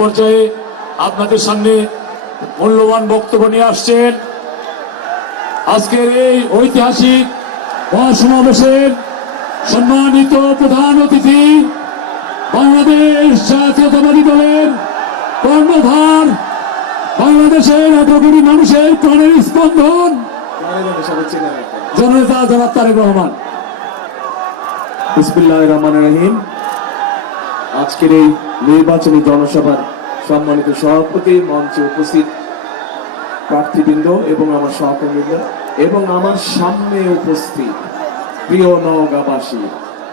পর্যায়ে আপনাদের সামনে মূল্যবান বক্তব্য নিয়ে আসছেন আজকের এই ঐতিহাসিক মহাসমাবেশের সম্মানিত প্রধান অতিথি, বাংলাদেশ জাতীয়তাবাদী দলের কর্ণধার, বাংলাদেশের 18 কোটি মানুষের প্রাণের স্পন্দন জননেতা জনাব তারেক রহমান। বিসমিল্লাহির রহমানির রহিম। আজকের এই নির্বাচনী জনসভার সম্মানিত সভাপতি, মঞ্চে উপস্থিত প্রার্থীবৃন্দ এবং আমার সহকর্মীবৃন্দ এবং আমার সামনে উপস্থিত প্রিয় নওগাঁবাসী,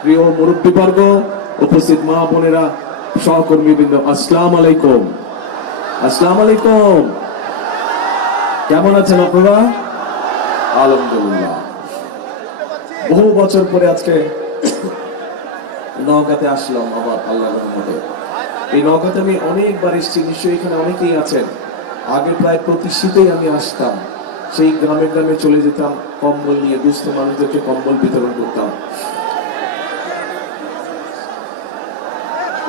প্রিয় মুরব্বীবর্গ, উপস্থিত মা বোনেরা, সহকর্মীবৃন্দ, আসসালামু আলাইকুম। আসসালামু আলাইকুম। কেমন আছেন আপনারা? আলহামদুলিল্লাহ। বহু বছর পরে আজকে নওগাঁতে আসলাম আবার আল্লাহর রহমতে। এই নওগাঁতে আমি অনেকবার এসেছি, নিশ্চয়ই এখানে অনেকেই আছেন। আগে প্রায় প্রতি শীতেই আমি আসতাম, সেই গ্রামে গ্রামে চলে যেতাম, কম্বল নিয়ে দুস্থ মানুষদেরকে কম্বল বিতরণ করতাম।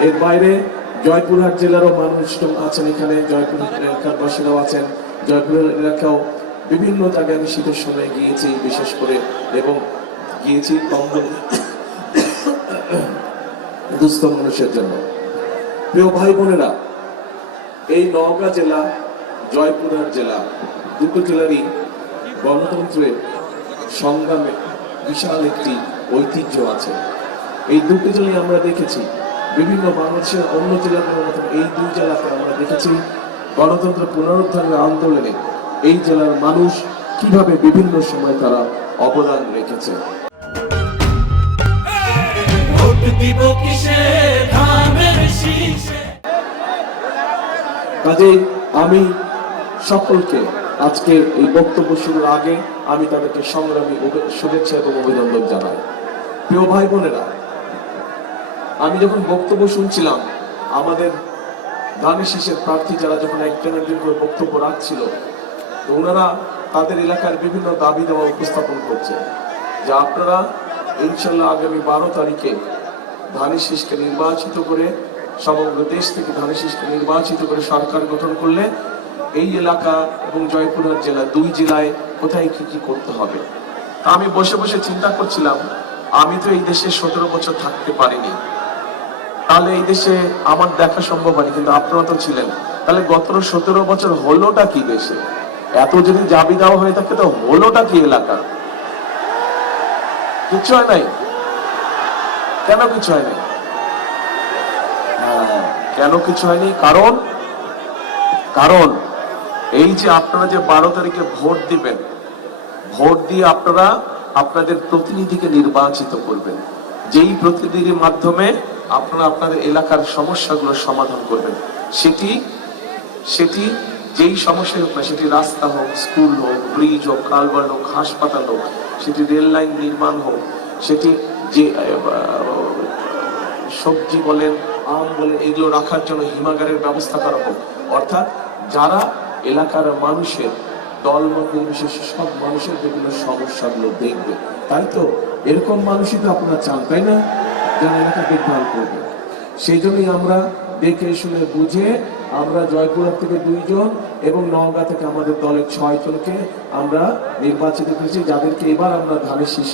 এর বাইরে জয়পুরহাট জেলারও মানুষ আছেন, এখানে জয়পুরহাট এলাকার বাসীরাও আছেন। জয়পুরহাট এলাকাও বিভিন্ন জায়গায় আমি শীতের সময় গিয়েছি বিশেষ করে, এবং গিয়েছি কম্বল দুস্থ মানুষের জন্য। প্রিয় ভাই বোনেরা, এই নওগাঁ জেলা, জয়পুরহাট জেলা, দুটো জেলারই গণতন্ত্রের সংগ্রামে বিশাল একটি ঐতিহ্য আছে। এই দুটো জেলায় আমরা দেখেছি বিভিন্ন বাংলাদেশের অন্য জেলার মতো এই দুই জেলাতে আমরা দেখেছি গণতন্ত্র পুনরুদ্ধারের আন্দোলনে এই জেলার মানুষ কিভাবে বিভিন্ন সময় তারা অবদান রেখেছে। কাজেই আমি সকলকে আজকে এই বক্তব্য শুরুর আগে আমি তাদেরকে সংগ্রামী শুভেচ্ছা এবং অভিনন্দন জানাই। প্রিয় ভাই বোনেরা, আমি যখন বক্তব্য শুনছিলাম, আমাদের ধানের শীষের প্রার্থী যারা যখন একজন একজন করে বক্তব্য রাখছিল, তো ওনারা তাদের এলাকার বিভিন্ন দাবি দেওয়া উপস্থাপন করছে যে আপনারা ইনশাল্লাহ আগামী 12 তারিখে ধানের শীষকে নির্বাচিত করে, সমগ্র দেশ থেকে ধানের শীষকে নির্বাচিত করে সরকার গঠন করলে এই এলাকা এবং জয়পুরহাট জেলা, দুই জেলায় কোথায় কি কি করতে হবে। আমি বসে বসে চিন্তা করছিলাম, আমি তো এই দেশে 17 বছর থাকতে পারিনি, তাহলে এই দেশে আমার দেখা সম্ভব হয়নি, কিন্তু আপনারা তো ছিলেন। তাহলে গত 17 বছর হলোটা কি দেশে? এত যদি দাবি দেওয়া হয়ে থাকে তো হলোটা কি এলাকা? কিছু হয় নাই। কেন কিছু হয়নি? কেন কিছু হয়নি? কারণ এই যে আপনারা যে 12 তারিখে ভোট দিবেন, ভোট দিয়ে আপনারা আপনাদের প্রতিনিধিকে নির্বাচিত করবেন, যেই প্রতিনিধির মাধ্যমে আপনারা আপনাদের এলাকার সমস্যাগুলো সমাধান করবেন। সেটি যেই সমস্যা হোক না, সেটি রাস্তা হোক, স্কুল হোক, ব্রিজ হোক, কালভার্ট হোক, হাসপাতাল হোক, সেটি রেল লাইন নির্মাণ হোক, সেটি যে সবজি বলেন, আম বলেন, এগুলো রাখার জন্য হিমাগারের ব্যবস্থা করা হোক। অর্থাৎ যারা এলাকার মানুষের দলমত নির্বিশেষে সব মানুষের বিভিন্ন সমস্যাগুলো দেখবে, তাই তো এরকম মানুষই তো আপনারা চান, তাই না? যারা এলাকা দেখভাল করবে। সেই জন্যই আমরা দেখে শুনে বুঝে আমরা জয়পুরহাট থেকে 2 জন এবং নওগাঁ থেকে আমাদের দলের 6 জনকে আমরা নির্বাচিত করেছি, যাদেরকে এবার আমরা ধানের শীষ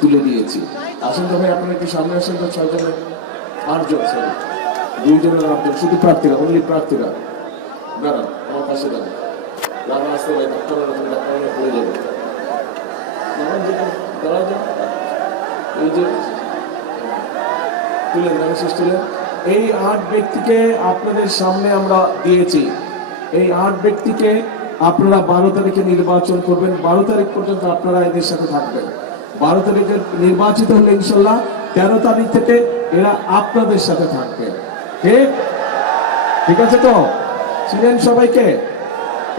তুলে দিয়েছি। আসেন তো ভাই, আপনারা একটু সামনে আসেন তো। 6 জনের 8 জন, সরি 2 জন আর 8 জন, শুধু প্রার্থীরা, অনলি প্রার্থীরা। দাঁড়ান, আমার পাশে দাঁড়ান। দাঁড়ান, আসতে ভাই, ডাক্তার পড়ে যাবে। দাঁড়া যান, এই যে তুলেন, ধানের শীষ তুলেন। এই 8 ব্যক্তিকে আপনাদের সামনে আমরা দিয়েছি। এই 8 ব্যক্তিকে আপনারা 12 তারিখে নির্বাচন করবেন। 12 তারিখ পর্যন্ত আপনারা এদের সাথে থাকবেন। 12 তারিখে নির্বাচিত হলে ইনশাল্লাহ 13 তারিখ থেকে এরা আপনাদের সাথে থাকবে। ঠিক আছে তো? ছিলেন সবাইকে?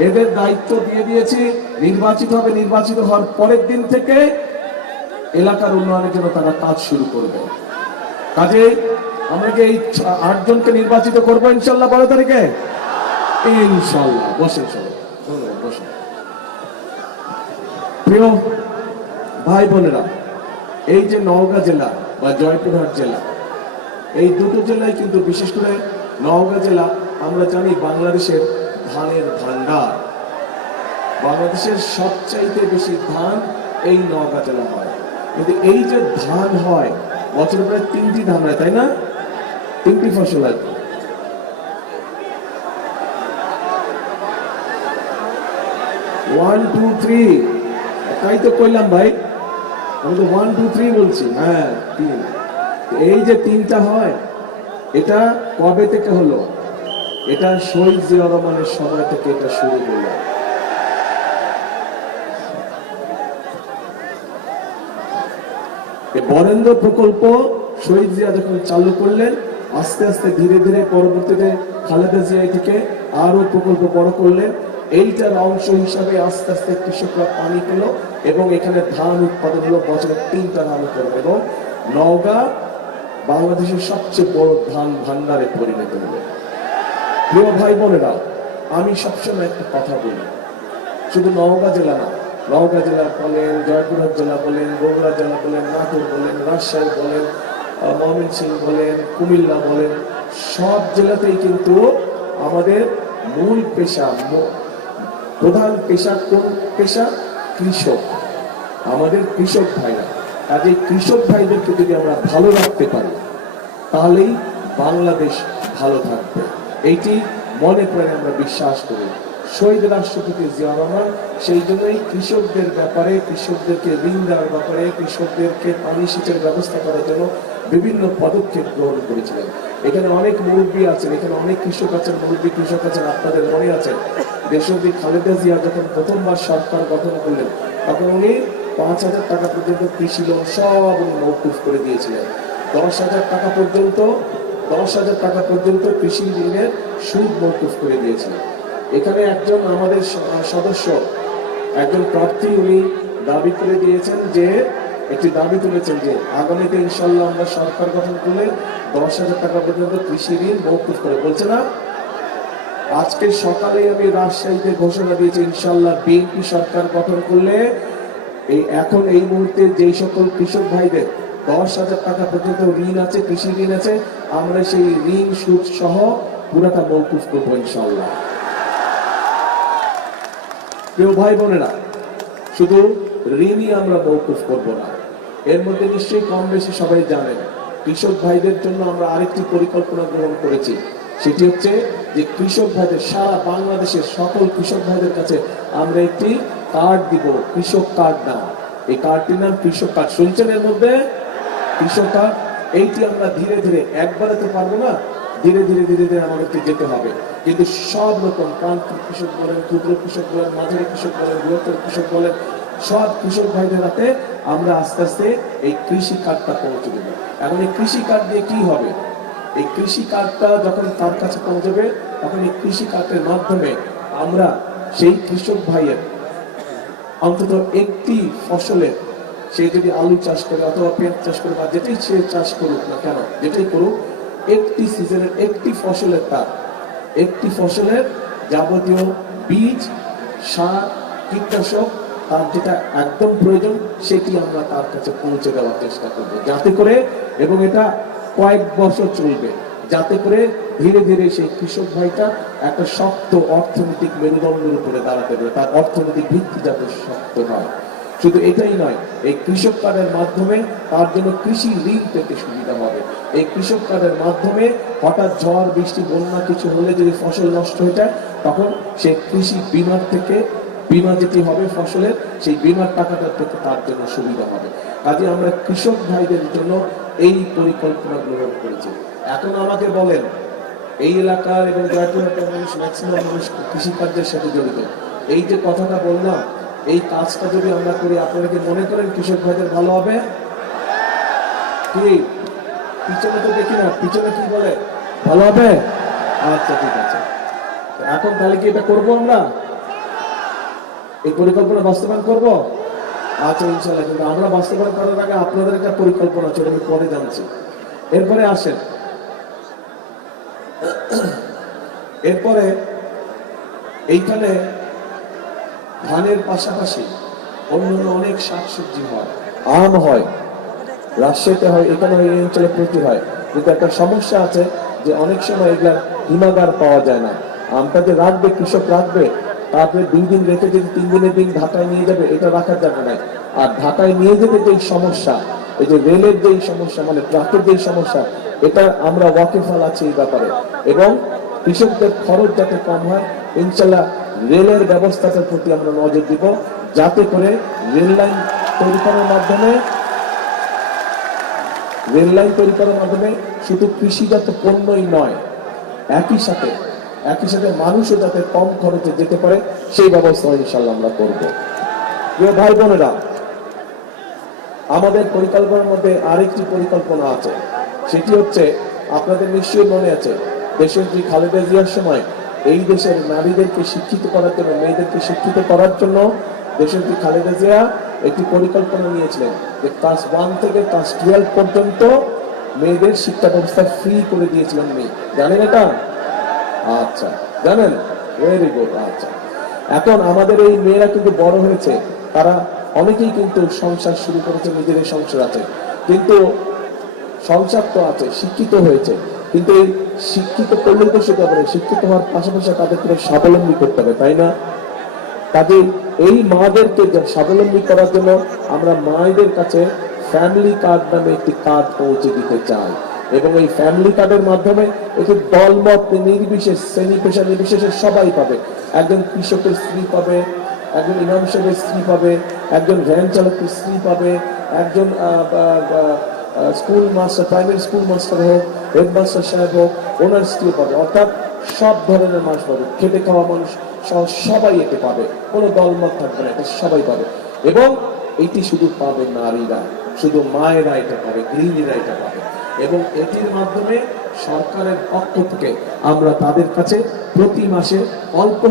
এদের দায়িত্ব দিয়ে দিয়েছি। নির্বাচিত হবে, নির্বাচিত হওয়ার পরের দিন থেকে এলাকার উন্নয়নের জন্য তারা কাজ শুরু করবে। কাজে আমরা কি এই 8 জনকে নির্বাচিত করবো ইনশাল্লাহ 12 তারিখে? ইনশাল্লাহ। বসেন সবাই, ধন্যবাদ, বসেন। প্রিয় ভাই বোনেরা, এই যে নওগাঁ জেলা বা জয়পুরহাট জেলা, এই দুটো জেলায় কিন্তু বিশেষ করে নওগাঁ জেলা আমরা জানি বাংলাদেশের ধানের ভান্ডার, বাংলাদেশের সবচাইতে বেশি ধান এই নওগাঁ জেলা হয়। কিন্তু এই যে ধান হয়, বছরে প্রায় 3টি ধান হয়, তাই না? 3টি ফসল হয়। 1 2 3, তাই তো কইলাম ভাই, আমি তো 1 2 3 বলছি। হ্যাঁ, 3। এই যে 3টা হয়, এটা কবে থেকে হলো? এটা শহীদ জিয়াউর রহমানের সময় থেকে এটা শুরু হলো। বরেন্দ্র প্রকল্প শহীদ জিয়া যখন চালু করলেন, আস্তে আস্তে ধীরে ধীরে পরবর্তীতে খালেদা জিয়া এটিকে আরো প্রকল্প বড় করলেন। এইটার অংশ হিসাবে আস্তে আস্তে কৃষকরা পানি পেল এবং এখানে ধান উৎপাদন হলো, বছরে 3টা ধান উৎপাদন, এবং নওগাঁ বাংলাদেশের সবচেয়ে বড় ধান ভান্ডারে পরিণত হলো। প্রিয় ভাই বোনেরা, আমি সবসময় একটা কথা বলি, শুধু নওগাঁ জেলা না, নওগাঁ জেলা বলেন, জয়পুরহাট জেলা বলেন, বগুড়া জেলা বলেন, নাটোর বলেন, রাজশাহী বলেন, ময়মনসিংহ বলেন, কুমিল্লা বলেন, সব জেলাতেই কিন্তু আমাদের মূল পেশা, প্রধান পেশা কোন পেশা? কৃষক। আমাদের কৃষক ভাইরা, কাজে কৃষক ভাইদেরকে যদি আমরা ভালো রাখতে পারি, তাহলেই বাংলাদেশ ভালো থাকবে। এইটি মনে প্রাণে আমরা বিশ্বাস করি। শহীদ রাষ্ট্রপতি জিয়াউর রহমান সেই জন্যই কৃষকদের ব্যাপারে, কৃষকদেরকে ঋণ দেওয়ার ব্যাপারে, কৃষকদেরকে পানি সেচের ব্যবস্থা করার জন্য বিভিন্ন পদক্ষেপ গ্রহণ করেছিলেন। এখানে অনেক মুরব্বী আছেন, এখানে অনেক কৃষক আছেন, মুরব্বী কৃষক আছেন, আপনাদের মনে আছে দেশনেত্রী খালেদা জিয়া যখন প্রথমবার সরকার গঠন করলেন, তখন উনি 5,000 টাকা পর্যন্ত কৃষি লোন সব উনি মওকুফ করে দিয়েছিলেন। 10,000 টাকা পর্যন্ত, 10,000 টাকা পর্যন্ত কৃষি ঋণের সুদ মওকুফ করে দিয়েছিলেন। এখানে একজন আমাদের সদস্য, একজন প্রার্থী, উনি দাবি করে দিয়েছেন যে, একটি দাবি তুলেছেন যে আগামীতে ইনশাল্লাহ আমরা সরকার গঠন করলে 10,000 টাকা পর্যন্ত কৃষি ঋণ মওকুফ করে, বলছে না? আজকে সকালে আমি রাজশাহীতে ঘোষণা দিয়েছি, ইনশাল্লাহ বিএনপি সরকার গঠন করলে এখন এই মুহূর্তে যেই সকল কৃষক ভাইদের 10,000 টাকা পর্যন্ত ঋণ আছে, কৃষি ঋণ আছে, আমরা সেই ঋণ সুদ সহ পুরাটা মওকুফ করবো ইনশাল্লাহ। প্রিয় ভাই বোনেরা, শুধু ঋণই আমরা মওকুফ করব না, এর মধ্যে নিশ্চয়ই কম বেশি সবাই জানেন কৃষক ভাইদের জন্য আমরা আরেকটি পরিকল্পনা গ্রহণ করেছি। সেটি হচ্ছে যে কৃষক ভাইদের, সারা বাংলাদেশের সকল কৃষক ভাইদের কাছে আমরা একটি কার্ড দিব, কৃষক কার্ড নাম। এই কার্ডটির নাম কৃষক কার্ড। শুনছেন এর মধ্যে? কৃষক কার্ড। এইটি আমরা ধীরে ধীরে, একবারে তো পারবো না, ধীরে ধীরে ধীরে ধীরে আমাদেরকে যেতে হবে। কিন্তু সব রকম প্রান্তিক কৃষক বলেন, ক্ষুদ্র কৃষক বলেন, মাঝারি কৃষক বলেন, বৃহত্তর কৃষক বলেন, সব কৃষক ভাইদের হাতে আমরা আস্তে আস্তে এই কৃষি কার্ডটা পৌঁছে দেব। এখন এই কৃষি কার্ড দিয়ে কি হবে? এই কৃষি কার্ডটা যখন তার কাছে পৌঁছবে, তখন এই কৃষি কার্ডের মাধ্যমে আমরা সেই কৃষক ভাইয়ের অন্তত একটি ফসলের, সে যদি আলু চাষ করে অথবা পেঁয়াজ চাষ করে বা যেটাই সে চাষ করুক না কেন, যেটাই করুক, একটি সিজনের একটি ফসলের, তার একটি ফসলের যাবতীয় বীজ, সার, কীটনাশক, তার যেটা একদম প্রয়োজন সেটি আমরা তার কাছে পৌঁছে দেওয়ার চেষ্টা করব, যাতে করে, এবং এটা কয়েক বছর চলবে, যাতে করে ধীরে ধীরে সেই কৃষক ভাইটা একটা শক্ত অর্থনৈতিক মেরুদণ্ডের উপরে দাঁড়াতে পারে, তার অর্থনৈতিক ভিত্তি যাতে শক্ত হয়। শুধু এটাই নয়, এই কৃষক কার্ডের মাধ্যমে তার জন্য কৃষি ঋণ পেতে সুবিধা হবে। এই কৃষক কার্ডের মাধ্যমে হঠাৎ ঝড় বৃষ্টি বন্যা কিছু হলে যদি ফসল নষ্ট হয়ে যায়, তখন সে কৃষি বীমার থেকে, বীমা যেটি হবে ফসলের, সেই বীমার টাকাটা পেতে তার জন্য সুবিধা হবে। কাজে আমরা কৃষক ভাইদের জন্য এই পরিকল্পনা গ্রহণ করেছি। এখন আমাকে বলেন, এই এলাকার এবং জয়পুরহাটের মানুষ, ম্যাক্সিমাম মানুষ কৃষিকার্যের সাথে জড়িত। এই যে কথাটা বললাম, এই কাজটা যদি আমরা করি, আপনারা কি মনে করেন কৃষক ভাইদের ভালো হবে? কি পিছনে তো দেখি না, পিছনে কি বলে ভালো হবে? আচ্ছা, ঠিক আছে। এখন তাহলে কি এটা করবো আমরা? এই পরিকল্পনা বাস্তবায়ন করব? আচ্ছা, ইনশাল্লাহ। কিন্তু আমরা বাস্তবায়ন করার আগে আপনাদের একটা পরিকল্পনা ছিল, আমি পরে জানছি। এরপরে আসেন, এরপরে এইখানে ধানের পাশাপাশি অন্যান্য অনেক শাকসবজি হয়, আম হয়, রাজশাহীতে হয়, এখানে হয়, এই অঞ্চলে প্রচুর হয়। কিন্তু একটা সমস্যা আছে, যে অনেক সময় এগুলা হিমাগার পাওয়া যায় না, আমটা যে রাখবে কৃষক রাখবে, তারপরে 2 দিন রেখে যদি 3 দিনের দিন ঢাকায় নিয়ে যাবে, এটা রাখার জায়গা নাই। আর ঢাকায় নিয়ে যেতে যেই সমস্যা, এই যে রেলের যেই সমস্যা, মানে ট্রাকের যেই সমস্যা, এটা আমরা ওয়াকিফাল আছি এই ব্যাপারে। এবং কৃষকদের খরচ যাতে কম হয়, ইনশাল্লাহ রেলের ব্যবস্থাটার প্রতি আমরা নজর দিব, যাতে করে রেল লাইন তৈরি করার মাধ্যমে শুধু কৃষিজাত পণ্যই নয়, একই সাথে মানুষও যাতে কম খরচে যেতে পারে, সেই ব্যবস্থা ইনশাল্লাহ আমরা করব। প্রিয় ভাই বোনেরা, আমাদের পরিকল্পনার মধ্যে আরেকটি পরিকল্পনা আছে, সেটি হচ্ছে, আপনাদের নিশ্চয়ই মনে আছে, দেশনেত্রী খালেদা জিয়ার সময় এই দেশের নারীদেরকে শিক্ষিত করার জন্য, মেয়েদেরকে শিক্ষিত করার জন্য দেশনেত্রী খালেদা জিয়া একটি পরিকল্পনা নিয়েছিলেন যে ক্লাস 1 থেকে ক্লাস 12 পর্যন্ত মেয়েদের শিক্ষা ব্যবস্থা ফ্রি করে দিয়েছিলেন উনি। জানেন এটা? আচ্ছা, জানেন, ভেরি গুড। আচ্ছা, এখন আমাদের এই মেয়েরা কিন্তু বড় হয়েছে, তারা অনেকেই কিন্তু সংসার শুরু করেছে, নিজেদের সংসার আছে, কিন্তু সংসার তো আছে, শিক্ষিত হয়েছে, কিন্তু এই শিক্ষিত করলেই তো সেটা বলে, শিক্ষিত হওয়ার পাশাপাশি তাদেরকে স্বাবলম্বী করতে হবে, তাই না? কাজে এই মাদেরকে স্বাবলম্বী করার জন্য আমরা মায়েদের কাছে ফ্যামিলি কার্ড নামে একটি কার্ড পৌঁছে দিতে চাই, এবং এই ফ্যামিলি কার্ডের মাধ্যমে একটি দলমত নির্বিশেষ, শ্রেণী পেশা নির্বিশেষে সবাই পাবে। একজন কৃষকের স্ত্রী পাবে, একজন ইমাম সাহেবের স্ত্রী পাবে, একজন ভ্যান চালকের স্ত্রী পাবে, একজন school master, primary school master হোক, হেডমাস্টার সাহেব হোক, ওনার স্ত্রী পাবে। অর্থাৎ সব ধরনের মানুষ পাবে, খেটে খাওয়া মানুষ সবাই এতে পাবে, কোনো দলমত থাকবে না, এটা সবাই পাবে। এবং এটি শুধু পাবে নারীরা, শুধু মায়েরা এটা পাবে, গৃহিণীরা এটা পাবে। এবং এটির মাধ্যমে সরকারের পক্ষ থেকে আমরা তাদের কাছে প্রতি মাসে অল্প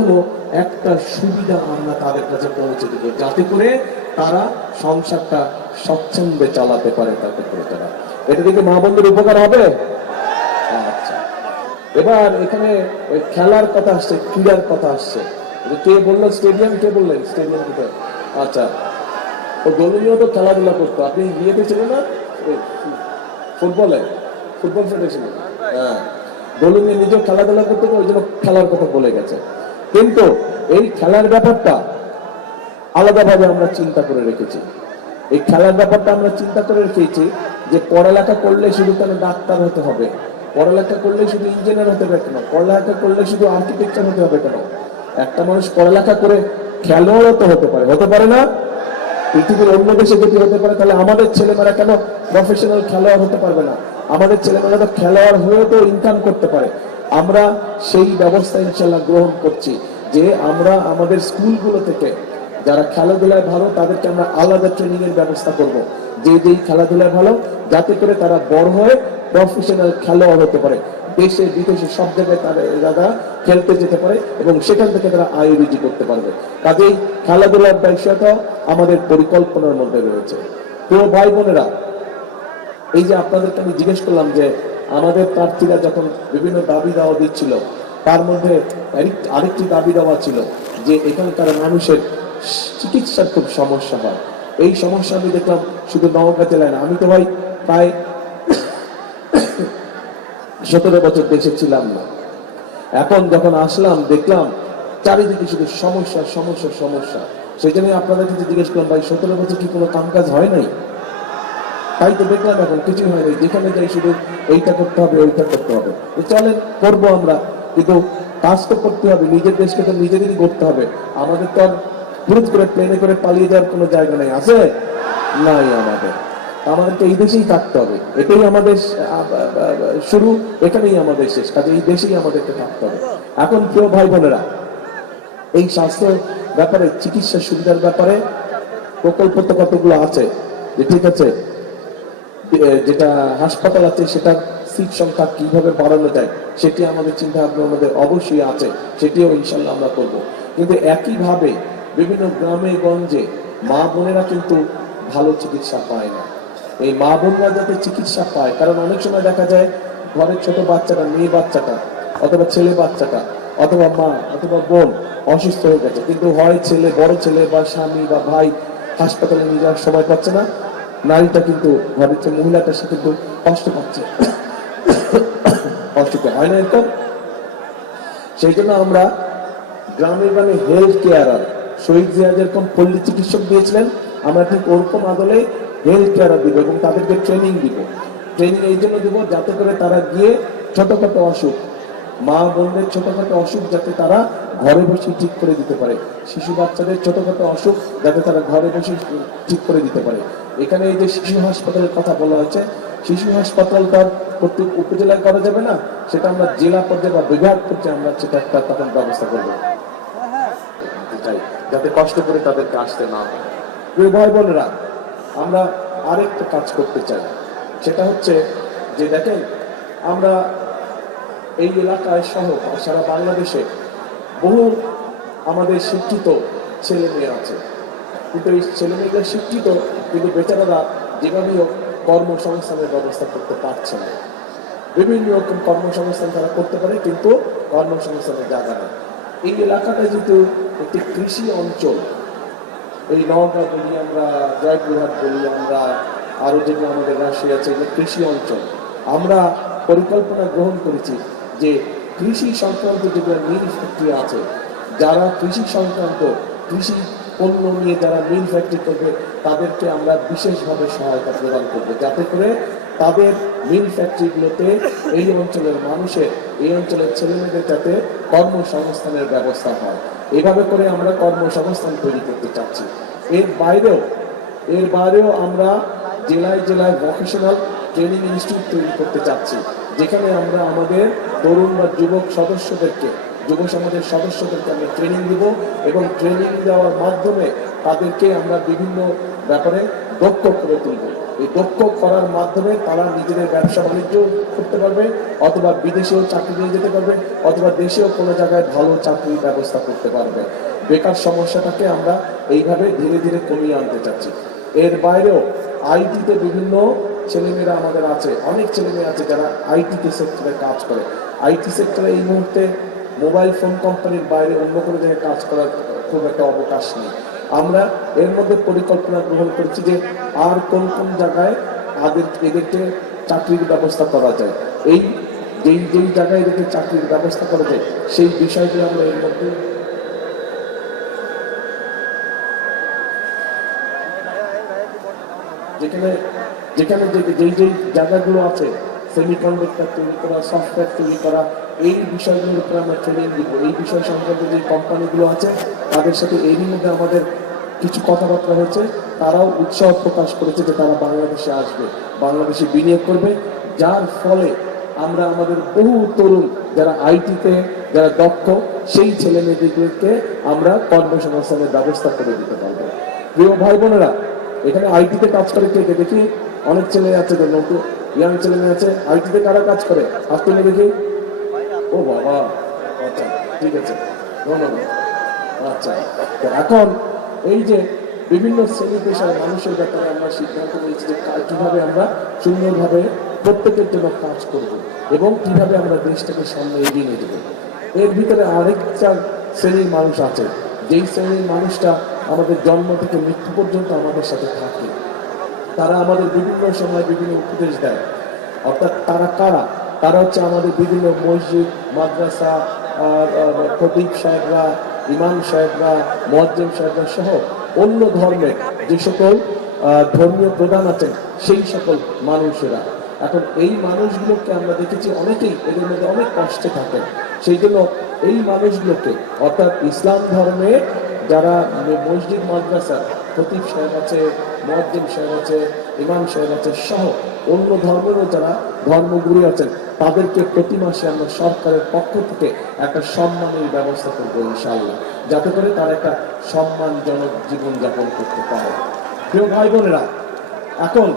একটা সুবিধা আমরা তাদের কাছে পৌঁছে দেব, যাতে করে তারা সংসারটা স্বচ্ছন্দে চালাতে পারে। তাতে করে তারা, এটা থেকে মা বোনদের উপকার হবে। আচ্ছা, এবার এখানে খেলার কথা আসছে, ক্রীড়ার কথা আসছে। কে বললো স্টেডিয়াম? কে বললেন স্টেডিয়াম কোথায়? আচ্ছা, ও দলীয় তো খেলাধুলা করতো, আপনি ইয়েতে ছিলেন না, ফুটবল ফেডারেশনে? হ্যাঁ, দলীয় নিজেও খেলাধুলা করতে, ওই জন্য খেলার কথা বলে গেছে। কিন্তু এই খেলার ব্যাপারটা আলাদাভাবে আমরা চিন্তা করে রেখেছি। এই খেলার ব্যাপারটা আমরা চিন্তা করে রেখেছি যে পড়ালেখা করলে শুধু কেন ডাক্তার হতে হবে, পড়ালেখা করলে শুধু ইঞ্জিনিয়ার হতে হবে কেন, পড়ালেখা করলে শুধু আর্কিটেকচার হতে হবে কেন? একটা মানুষ পড়ালেখা করে খেলোয়াড়ও তো হতে পারে, হতে পারে না? পৃথিবীর অন্য দেশে যদি হতে পারে, তাহলে আমাদের ছেলেমেয়েরা কেন প্রফেশনাল খেলোয়াড় হতে পারবে না? আমাদের ছেলেমেয়েরা তো খেলোয়াড় হয়েও তো ইনকাম করতে পারে। আমরা সেই ব্যবস্থা ইনশাল্লাহ গ্রহণ করছি যে আমরা আমাদের স্কুলগুলো থেকে যারা খেলাধুলায় ভালো তাদেরকে আমরা আলাদা ট্রেনিং এর ব্যবস্থা করব, যেই খেলাধুলায় ভালো, যাতে করে তারা বড় হয়ে প্রফেশনাল খেলোয়াড় হতে পারে, দেশে বিদেশে সব জায়গায় তারা খেলতে যেতে পারে এবং সেখান থেকে তারা আয় রুজি করতে পারবে। কাজেই খেলাধুলার বিষয়টা আমাদের পরিকল্পনার মধ্যে রয়েছে। প্রিয় ভাই বোনেরা, এই যে আপনাদেরকে আমি জিজ্ঞেস করলাম যে আমাদের প্রার্থীরা যখন বিভিন্ন দাবি দাওয়া দিচ্ছিল, তার মধ্যে আরেকটি দাবি দাওয়া ছিল যে এখানকার মানুষের চিকিৎসার খুব সমস্যা হয়। এই সমস্যা আমি দেখলাম শুধু নওগাঁ জেলায় না, আমি তো ভাই প্রায় 17 বছর দেশে ছিলাম না, এখন যখন আসলাম দেখলাম চারিদিকে শুধু সমস্যা সমস্যা সমস্যা। সেই জন্য আপনাদের কাছে জিজ্ঞেস করলাম, ভাই 17 বছর কি কোনো কাম কাজ হয় নাই? তাই তো দেখলাম এখন কিছুই হয়নি, যেখানে যাই শুধু এইটা করতে হবে, ওইটা করতে হবে। চলেন করবো আমরা, কিন্তু কাজ তো করতে হবে, নিজের দেশকে তো নিজেদেরই করতে হবে। আমাদের তো আর পুরুষ করে প্লেনে করে পালিয়ে যাওয়ার কোনো জায়গা নেই, আছে নাই? আমাদেরকে এই দেশেই থাকতে হবে, এটাই আমাদের শুরু, এখানেই আমাদের শেষ, কাজে এই দেশেই আমাদেরকে থাকতে হবে। এখন প্রিয় ভাই বোনেরা, এই স্বাস্থ্য ব্যাপারে, চিকিৎসা সুবিধার ব্যাপারে প্রকল্প তো কতগুলো আছে, যে ঠিক আছে যেটা হাসপাতাল আছে সেটার সিট সংখ্যা কিভাবে বাড়ানো যায় সেটি আমাদের চিন্তা ভাবনার মধ্যে অবশ্যই আছে, সেটিও ইনশাল্লাহ আমরা করব। কিন্তু একইভাবে বিভিন্ন গ্রামে গঞ্জে মা বোনেরা কিন্তু ভালো চিকিৎসা পায় না। এই মা বোনরা যাতে চিকিৎসা পায়, কারণ অনেক সময় দেখা যায় ঘরের ছোট বাচ্চাটা, মেয়ে বাচ্চাটা অথবা ছেলে বাচ্চাটা অথবা মা অথবা বোন অসুস্থ হয়ে গেছে, কিন্তু হয় ছেলে, বড় ছেলে বা স্বামী বা ভাই হাসপাতালে নিয়ে যাওয়ার সময় পাচ্ছে না, নারীটা কিন্তু ঘরের যে মহিলাটা সে কিন্তু কষ্ট পাচ্ছে। অসুখে, হয় না এরকম? সেই জন্য আমরা গ্রামে গ্রামে হেলথ কেয়ারার, শহীদ জিয়া যেরকম পল্লী চিকিৎসক দিয়েছিলেন, আমরা ঠিক ওরকম আদলে হেলথ কেয়ারার দিব এবং তাদেরকে ট্রেনিং দিব। ট্রেনিং এই জন্য দিব যাতে করে তারা গিয়ে ছোটখাটো অসুখ, মা বোনদের ছোটখাটো অসুখ যাতে তারা ঘরে বসে ঠিক করে দিতে পারে, শিশু বাচ্চাদের ছোটখাটো অসুখ যাতে তারা ঘরে বসে ঠিক করে দিতে পারে। এখানে এই যে শিশু হাসপাতালের কথা বলা হয়েছে, শিশু হাসপাতাল তার প্রত্যেক উপজেলায় করা যাবে না, সেটা আমরা জেলা পর্যায়ে বা বিভাগ পর্যায়ে আমরা সেটা একটা তখন ব্যবস্থা করবো, যাতে কষ্ট করে তাদেরকে আসতে না হয়। প্রিয় ভাই বোনেরা, আমরা আরেকটা কাজ করতে চাই, সেটা হচ্ছে যে দেখেন, আমরা এই এলাকায় সহ সারা বাংলাদেশে বহু আমাদের শিক্ষিত ছেলে মেয়ে আছে, কিন্তু এই ছেলে মেয়েরা শিক্ষিত, কিন্তু বেচারারা যেভাবেই কর্মসংস্থানের ব্যবস্থা করতে পারছে না। বিভিন্ন রকম কর্মসংস্থান তারা করতে পারে, কিন্তু কর্মসংস্থানের জায়গা নেই। এই এলাকাটা যেহেতু একটি কৃষি অঞ্চল, এই নওগাঁ বলি আমরা, জয়পুরহাট বলি আমরা, আরো যেগুলো আমাদের রাশিয়া আছে, এগুলো কৃষি অঞ্চল। আমরা পরিকল্পনা গ্রহণ করেছি যে কৃষি সংক্রান্ত যেগুলো মিল ফ্যাক্টরি আছে, যারা কৃষি সংক্রান্ত কৃষি পণ্য নিয়ে যারা মিল ফ্যাক্টরি করবে, তাদেরকে আমরা বিশেষভাবে সহায়তা প্রদান করবো, যাতে করে তাদের মিল ফ্যাক্টরিগুলোতে এই অঞ্চলের মানুষের, এই অঞ্চলের ছেলেমেয়েদের যাতে কর্মসংস্থানের ব্যবস্থা হয়। এভাবে করে আমরা কর্মসংস্থান তৈরি করতে চাচ্ছি। এর বাইরেও আমরা জেলায় জেলায় ভোকেশনাল ট্রেনিং ইনস্টিটিউট তৈরি করতে চাচ্ছি, যেখানে আমরা আমাদের তরুণ বা যুবক সদস্যদেরকে, যুব সমাজের সদস্যদেরকে আমরা ট্রেনিং দিব এবং ট্রেনিং দেওয়ার মাধ্যমে তাদেরকে আমরা বিভিন্ন ব্যাপারে দক্ষ করে তুলব। এই দক্ষ করার মাধ্যমে তারা নিজেদের ব্যবসা বাণিজ্য করতে পারবে, অথবা বিদেশেও চাকরি নিয়ে যেতে পারবে, অথবা দেশেও কোনো জায়গায় ভালো চাকরির ব্যবস্থা করতে পারবে। বেকার সমস্যাটাকে আমরা এইভাবে ধীরে ধীরে কমিয়ে আনতে চাচ্ছি। এর বাইরেও আইটিতে বিভিন্ন ছেলেমেয়েরা আমাদের আছে, অনেক ছেলেমেয়ে আছে যারা আইটিতে সেক্টরে কাজ করে। আইটি সেক্টরে এই মুহূর্তে মোবাইল ফোন কোম্পানির বাইরে অন্য কোনো জায়গায় কাজ করার খুব একটা অবকাশ নেই। আমরা এর মধ্যে পরিকল্পনা গ্রহণ করছি যে আর কোন কোন জায়গায় এদেরকে চাকরির ব্যবস্থা করা যায়, এই যেই জায়গায় এদেরকে চাকরির ব্যবস্থা করা যায় সেই বিষয়গুলো আমরা এর মধ্যে যেখানে যেই জায়গাগুলো আছে, সেমিকন্ডাক্টর তৈরি করা, সফটওয়্যার তৈরি করা, এই বিষয়গুলোর উপরে আমরা ট্রেনিং দিব। এই বিষয় সংক্রান্ত যে কোম্পানিগুলো আছে তাদের সাথে এরই মধ্যে আমাদের কিছু কথাবার্তা হয়েছে, তারাও উৎসাহ প্রকাশ করেছে যে তারা বাংলাদেশে আসবে, বাংলাদেশে বিনিয়োগ করবে, যার ফলে আমরা আমাদের বহু তরুণ যারা আইটিতে যারা দক্ষ, সেই ছেলে মেয়েদেরকে আমরা কর্মসংস্থানের ব্যবস্থা করে দিতে পারবো। প্রিয় ভাই বোনেরা, এখানে আইটিতে কাজ করে কে কে দেখি? অনেক ছেলে আছে, নতুন ইয়াং ছেলে মেয়ে আছে, আইটিতে কারা কাজ করে আসতে দেখি? ও বাবা, আচ্ছা ঠিক আছে, ধন্যবাদ। আচ্ছা, এখন এই যে বিভিন্ন শ্রেণী পেশার মানুষের ব্যাপারে আমরা সিদ্ধান্ত নিয়েছি যে কিভাবে আমরা সুন্দরভাবে প্রত্যেকের জন্য কাজ করব এবং কিভাবে আমরা দেশটাকে সামনে এগিয়ে নিয়ে যাবো। এর ভিতরে আরেকটা শ্রেণীর মানুষ আছে, যেই শ্রেণীর মানুষটা আমাদের জন্ম থেকে মৃত্যু পর্যন্ত আমাদের সাথে থাকে। তারা আমাদের বিভিন্ন সময় বিভিন্ন উপদেশ দেয়। অর্থাৎ তারা কারা? তারা হচ্ছে আমাদের বিভিন্ন মসজিদ, মাদ্রাসা, খতিব সাহেবরা, ইমাম সাহেবরা, মুয়াজ্জিন সাহেবরা সহ অন্য ধর্মের যে সকল ধর্মীয় প্রধান আছেন সেই সকল মানুষেরা। এখন এই মানুষগুলোকে আমরা দেখেছি অনেকেই এদের মধ্যে অনেক কষ্টে থাকে। সেই জন্য এই মানুষগুলোকে, অর্থাৎ ইসলাম ধর্মে যারা মসজিদ মাদ্রাসা খতিব সাহেব আছে, মুয়াজ্জিন সাহেব আছে, ইমাম সাহেব আছে সহ অন্য ধর্মেরও যারা ধর্মগুরু আছেন, তাদেরকে প্রতি মাসে আমরা সরকারের পক্ষ থেকে একটা সম্মানের ব্যবস্থা করবো ইনশাআল্লাহ, যাতে করে তারা একটা সম্মানজনক জীবনযাপন করতে পারে। প্রিয় ভাই বোনেরা, এখন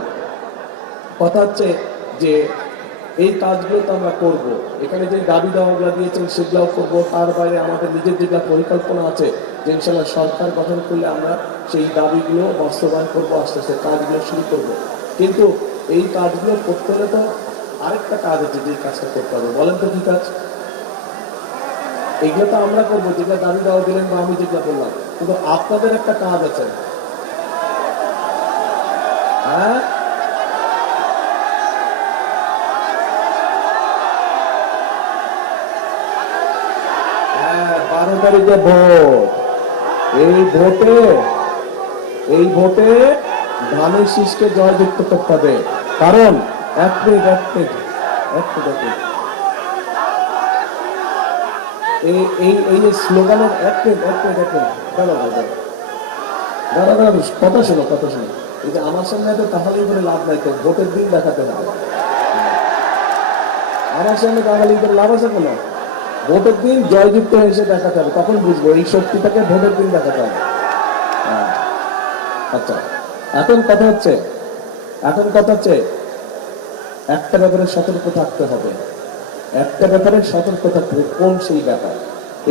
কথা হচ্ছে যে এই কাজগুলো তো আমরা করবো, এখানে যে দাবি দাওয়াগুলো দিয়েছেন সেগুলোও করবো, তার বাইরে আমাদের নিজের যেটা পরিকল্পনা আছে যে ইনশাআল্লাহ সরকার গঠন করলে আমরা সেই দাবিগুলো বাস্তবায়ন করবো, আস্তে আস্তে কাজগুলো শুরু করবো। কিন্তু এই কাজগুলো করতে হলে তো আরেকটা কাজ আছে, যে কাজটা করতে হবে, বলেন তো কি কাজ? এগুলো তো আমরা করবো, যেটা দাবি দাওয়া দিলেন বা আমি যেটা বললাম, কিন্তু আপনাদের একটা কাজ আছে। হ্যাঁ, 12 তারিখে ভোট। এই ভোটে ধানের শীষকে জয়যুক্ত করতে হবে। কারণ এক মিনিট এই যে স্লোগানের এক মিনিট দাদা কথা শোনো। এই যে আমার সামনে এত তাহলে করে লাভ নাই, তো ভোটের দিন দেখাতে হবে। আমার সামনে তাহলে করে লাভ আছে কোনো? ভোটের দিন জয়যুক্ত হয়েছে দেখাতে হবে, তখন বুঝবো এই শক্তিটাকে ভোটের দিন দেখাতে হবে। আচ্ছা, এখন কথা হচ্ছে একটা ব্যাপারে সতর্ক থাকতে হবে। কোন সেই ব্যাপার?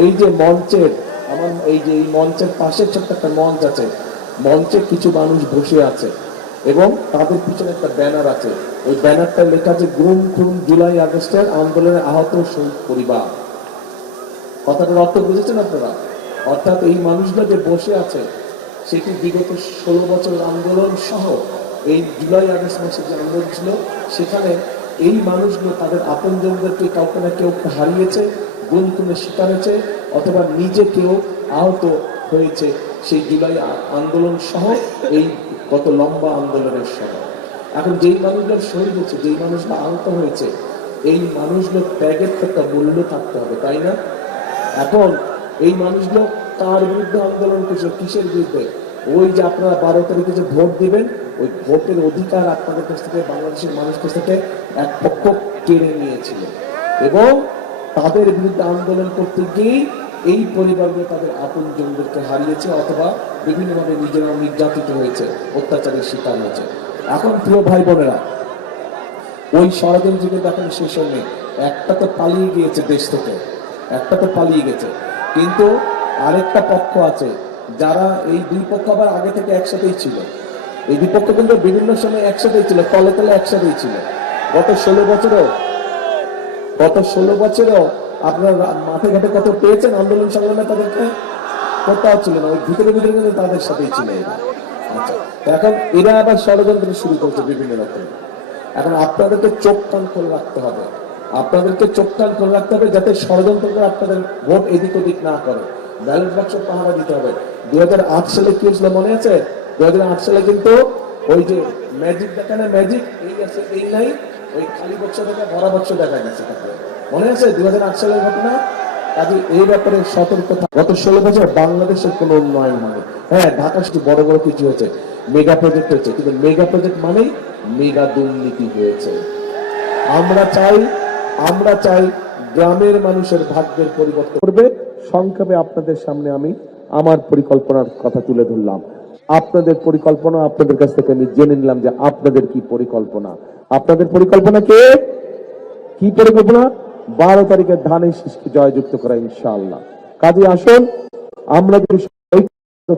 এই যে মঞ্চের এই মঞ্চের পাশে ছোট্ট একটা মঞ্চ আছে, মঞ্চে কিছু মানুষ বসে আছে এবং তাদের পিছনে একটা ব্যানার আছে। ওই ব্যানারটা লেখা আছে গুম খুন জুলাই আগস্টের আন্দোলনে আহত শহীদ পরিবার। কথাটার অর্থ বুঝেছেন আপনারা? অর্থাৎ এই মানুষগুলো যে বসে আছে সেটি বিগত 16 বছরের আন্দোলন সহ এই জুলাই আগস্ট মাসে যে আন্দোলন ছিল, সেখানে এই মানুষগুলো তাদের আপনজনদেরকে কাউকে না কেউ হারিয়েছে, গুম খুনের শিকার হয়েছে, অথবা নিজে কেউ আহত হয়েছে সেই জুলাই আন্দোলন সহ এই কত লম্বা আন্দোলনের সহ। এখন যেই মানুষগুলো শহীদ হয়েছে, যেই মানুষগুলো আহত হয়েছে, এই মানুষগুলো ত্যাগের একটা মূল্য থাকতে হবে, তাই না? এখন এই মানুষগুলো কার বিরুদ্ধে আন্দোলন করছে? কিসের বিরুদ্ধে? ওই যে আপনারা 12 তারিখে যে ভোট দিবেন, ওই ভোটের অধিকার আপনাদের কাছ থেকে, বাংলাদেশের মানুষ কাছ থেকে এক পক্ষ কেড়ে নিয়েছিল এবং তাদের বিরুদ্ধে আন্দোলন করতে গিয়ে এই পরিবারগুলো তাদের আপন জনদেরকে হারিয়েছে অথবা বিভিন্নভাবে নিজেরা নির্যাতিত হয়েছে, অত্যাচারের শিকার হয়েছে। এখন প্রিয় ভাই বোনেরা, ওই ষড়যন্ত্রকে দেখেন শেষ হয়নি। একটা তো পালিয়ে গিয়েছে দেশ থেকে, কিন্তু আরেকটা পক্ষ আছে যারা, এই দুই পক্ষ আবার আগে থেকে একসাথেই ছিল। এই দুই পক্ষ কিন্তু বিভিন্ন সময় একসাথেই ছিল, তলে একসাথেই ছিল। গত 16 বছরেও আপনার মাঠে ঘাটে কত পেয়েছেন আন্দোলন সংগ্রামে, তাদেরকে কোথাও ছিল না, ওই ভিতরে কিন্তু তাদের সাথেই ছিল। আচ্ছা, এখন এরা আবার ষড়যন্ত্র শুরু করছে বিভিন্ন রকম। এখন আপনাদেরকে চোখ কান খোলা রাখতে হবে, যাতে ষড়যন্ত্র করে আপনাদের ভোট এদিক ওদিক না করে। ব্যালট বাক্স পাহারা দিতে হবে। 2008 সালে কি হয়েছিল মনে আছে? 2008 সালে কিন্তু ওই যে ম্যাজিক দেখা না, ম্যাজিক এই আছে এই নাই, ওই খালি বাক্স দেখা ভরা বাক্স দেখা গেছে, মনে আছে 2008 সালের ঘটনা? কাজে এই ব্যাপারে সতর্ক থাকা। গত 16 বছর বাংলাদেশের কোনো উন্নয়ন হয়নি। হ্যাঁ, ঢাকা শুধু বড় কিছু হয়েছে, মেগা প্রজেক্ট হয়েছে, কিন্তু মেগা প্রজেক্ট মানেই মেগা দুর্নীতি হয়েছে। আমরা চাই গ্রামের মানুষের ভাগ্যের পরিবর্তন করবে। সংক্ষেপে আপনাদের সামনে আমি আমার পরিকল্পনার কথা তুলে ধরলাম। আপনাদের পরিকল্পনা আপনাদের কাছ থেকে আমি জেনে নিলাম যে আপনাদের কি পরিকল্পনা। আপনাদের পরিকল্পনা কি পরিকল্পনা? 12 তারিখে ধানের শীষকে জয়যুক্ত করা ইনশাআল্লাহ। কাজে আসুন আমরা যদি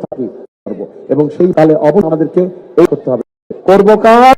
থাকি এবং সেই তাহলে অবশ্যই আমাদেরকে এই করতে হবে। করবো কাজ।